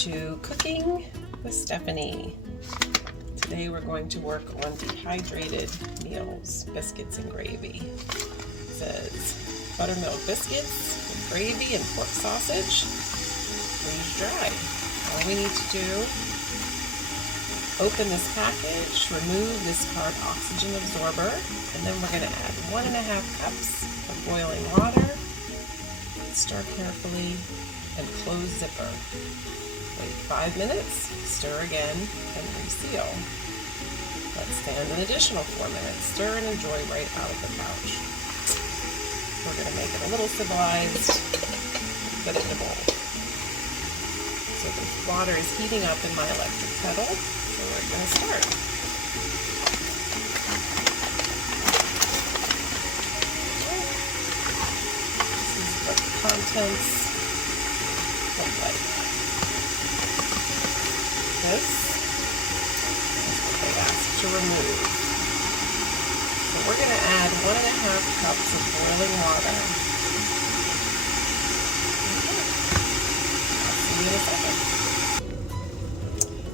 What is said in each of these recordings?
to Cooking with Stephanie. Today we're going to work on dehydrated meals, biscuits and gravy. It says buttermilk biscuits with gravy and pork sausage, freeze dry. All we need to do, open this package, remove this hard oxygen absorber, and then we're going to add 1.5 cups of boiling water, stir carefully, and close zipper. Wait 5 minutes, stir again, and reseal. Let's stand an additional 4 minutes, stir and enjoy right out of the pouch. We're going to make it a little civilized, put it in a bowl. So the water is heating up in my electric kettle, so we're going to start. This is what the contents look like. This is what they asked to remove. So we're going to add 1.5 cups of boiling water. I'll see you in a second.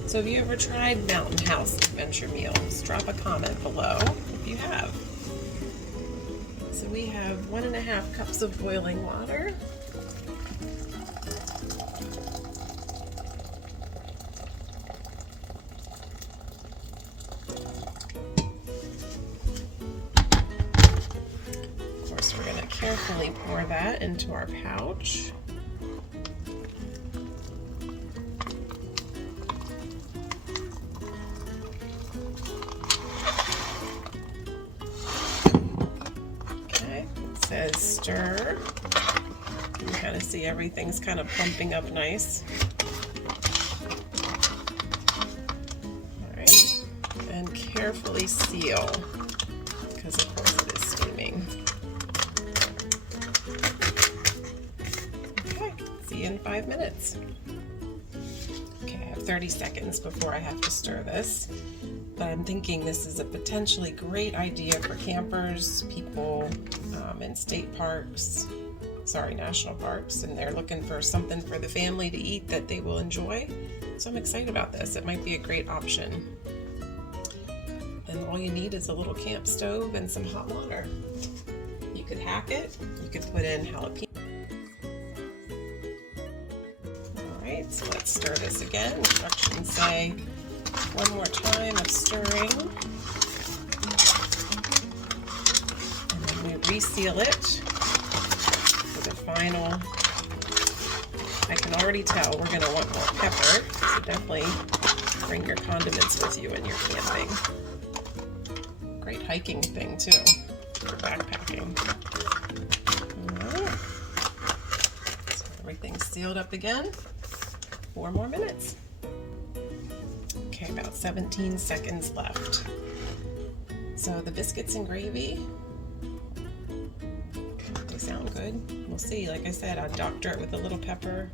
So have you ever tried Mountain House adventure meals? Drop a comment below if you have. So we have 1.5 cups of boiling water. Carefully pour that into our pouch. Okay, it says stir. You can kind of see everything's kind of pumping up nice. All right, and carefully seal, because of course it is steaming. See you in 5 minutes. Okay, I have 30 seconds before I have to stir this, but I'm thinking this is a potentially great idea for campers, people in state parks, national parks, and they're looking for something for the family to eat that they will enjoy. So I'm excited about this. It might be a great option. And all you need is a little camp stove and some hot water. You could hack it, you could put in jalapeno. Alright, so let's stir this again. Instructions say one more time of stirring. And then we reseal it with a final. I can already tell we're going to want more pepper, so definitely bring your condiments with you when you're camping. Great hiking thing too, for backpacking. Alright, so everything's sealed up again. 4 more minutes. Okay, about 17 seconds left. So the biscuits and gravy, they sound good. We'll see. Like I said, I'll doctor it with a little pepper.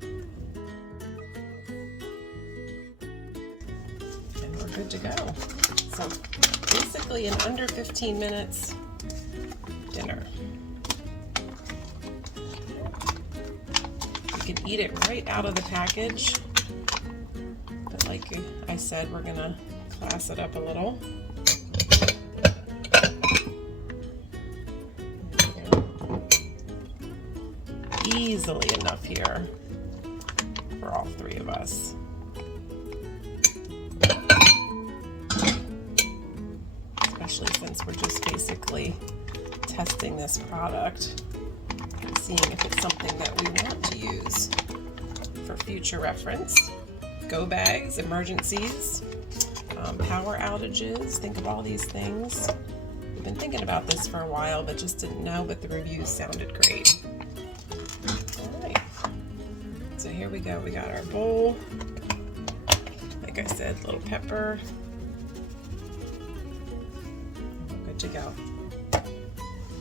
And we're good to go. So basically in under 15 minutes, dinner. You can eat it right out of the package. But like I said, we're gonna class it up a little. Easily enough here for all 3 of us. Especially since we're just basically testing this product and seeing if it's something that we want to use for future reference. Go bags, emergencies, power outages, think of all these things. We've been thinking about this for a while, but just didn't know, but the reviews sounded great. Alright, so here we go. We got our bowl. Like I said, a little pepper. We're good to go.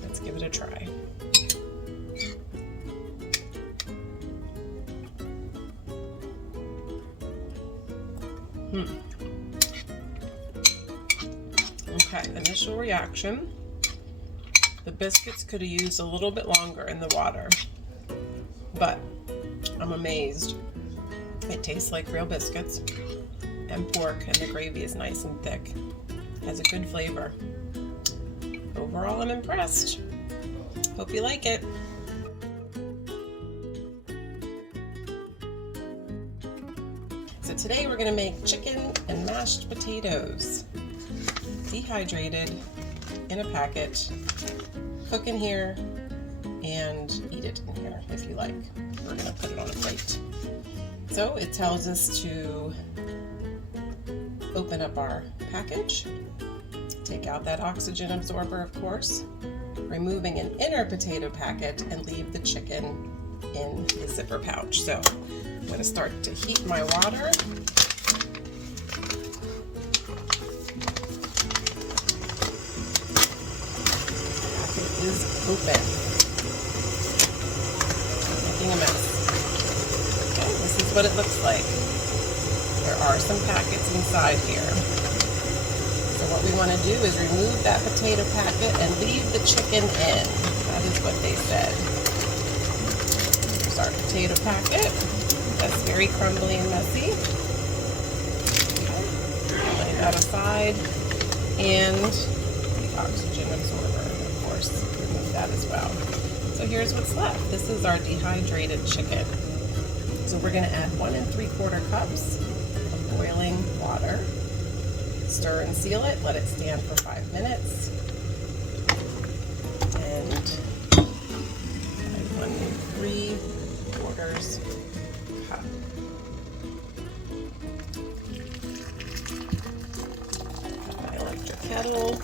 Let's give it a try. Okay, initial reaction. The biscuits could have used a little bit longer in the water, but I'm amazed It tastes like real biscuits and pork, and the gravy is nice and thick. Has a good flavor. Overall, I'm impressed. Hope you like it. So today we're going to make chicken and mashed potatoes. Dehydrated, in a packet. Cook in here and eat it in here if you like. We're going to put it on a plate. So it tells us to open up our package, take out that oxygen absorber, of course, removing an inner potato packet, and leave the chicken in the zipper pouch. So I'm going to start to heat my water. Packet is open. Making a mess. Okay, this is what it looks like. There are some packets inside here. So what we want to do is remove that potato packet and leave the chicken in. That is what they said. Here's our potato packet. That's very crumbly and messy. Okay. Lay that aside. And the oxygen absorber, of course, remove that as well. So here's what's left. This is our dehydrated chicken. So we're going to add 1 3/4 cups of boiling water. Stir and seal it. Let it stand for 5 minutes. And 1 3/4 cup. Got my electric kettle.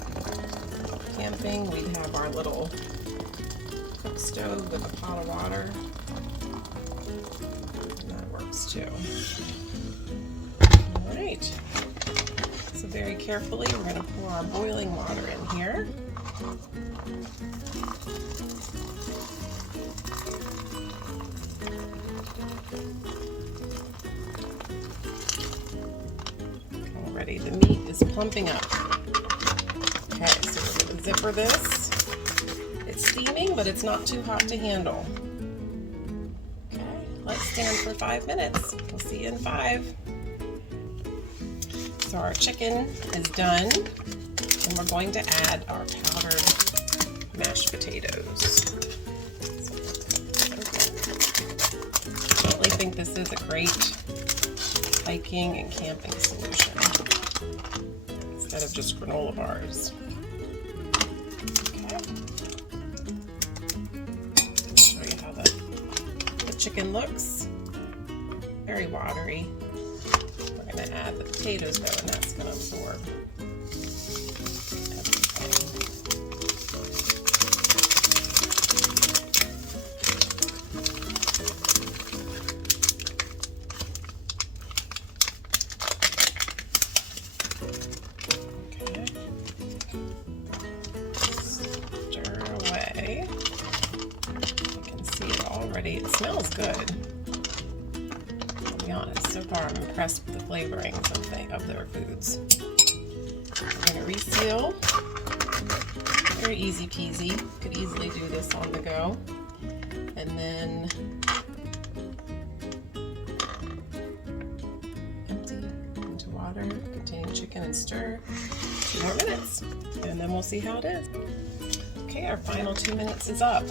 Camping, we'd have our little cook stove with a pot of water. And that works too. All right. So very carefully, we're going to pour our boiling water in here. Already, the meat is plumping up. Okay, so we're going to zipper this. It's steaming, but it's not too hot to handle. Okay, let's stand for 5 minutes. We'll see you in 5. So our chicken is done, and we're going to add our powdered mashed potatoes. I really think this is a great hiking and camping solution instead of just granola bars. Okay. I'll show you how the chicken looks. Very watery. We're going to add the potatoes though, and that's going to absorb Okay. Stir away. You can see it already. It smells good. To be honest, so far I'm impressed with the flavorings of their foods. We're going to reseal. Very easy peasy. Could easily do this on the go. And then empty into water containing chicken and stir 2 more minutes. And then we'll see how it is. Okay, our final 2 minutes is up.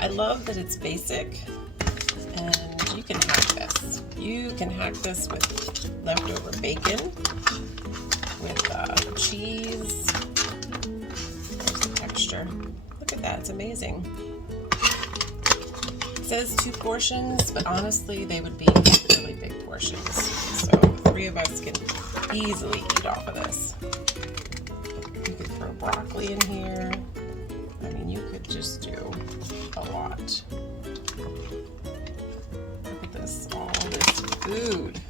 I love that it's basic, and you can hack this. You can hack this with leftover bacon, with cheese. There's the texture. Look at that, it's amazing. It says 2 portions, but honestly, they would be really big portions. So 3 of us can easily eat off of this. You could throw broccoli in here. I mean, you could just do a lot. Look at this, all this food.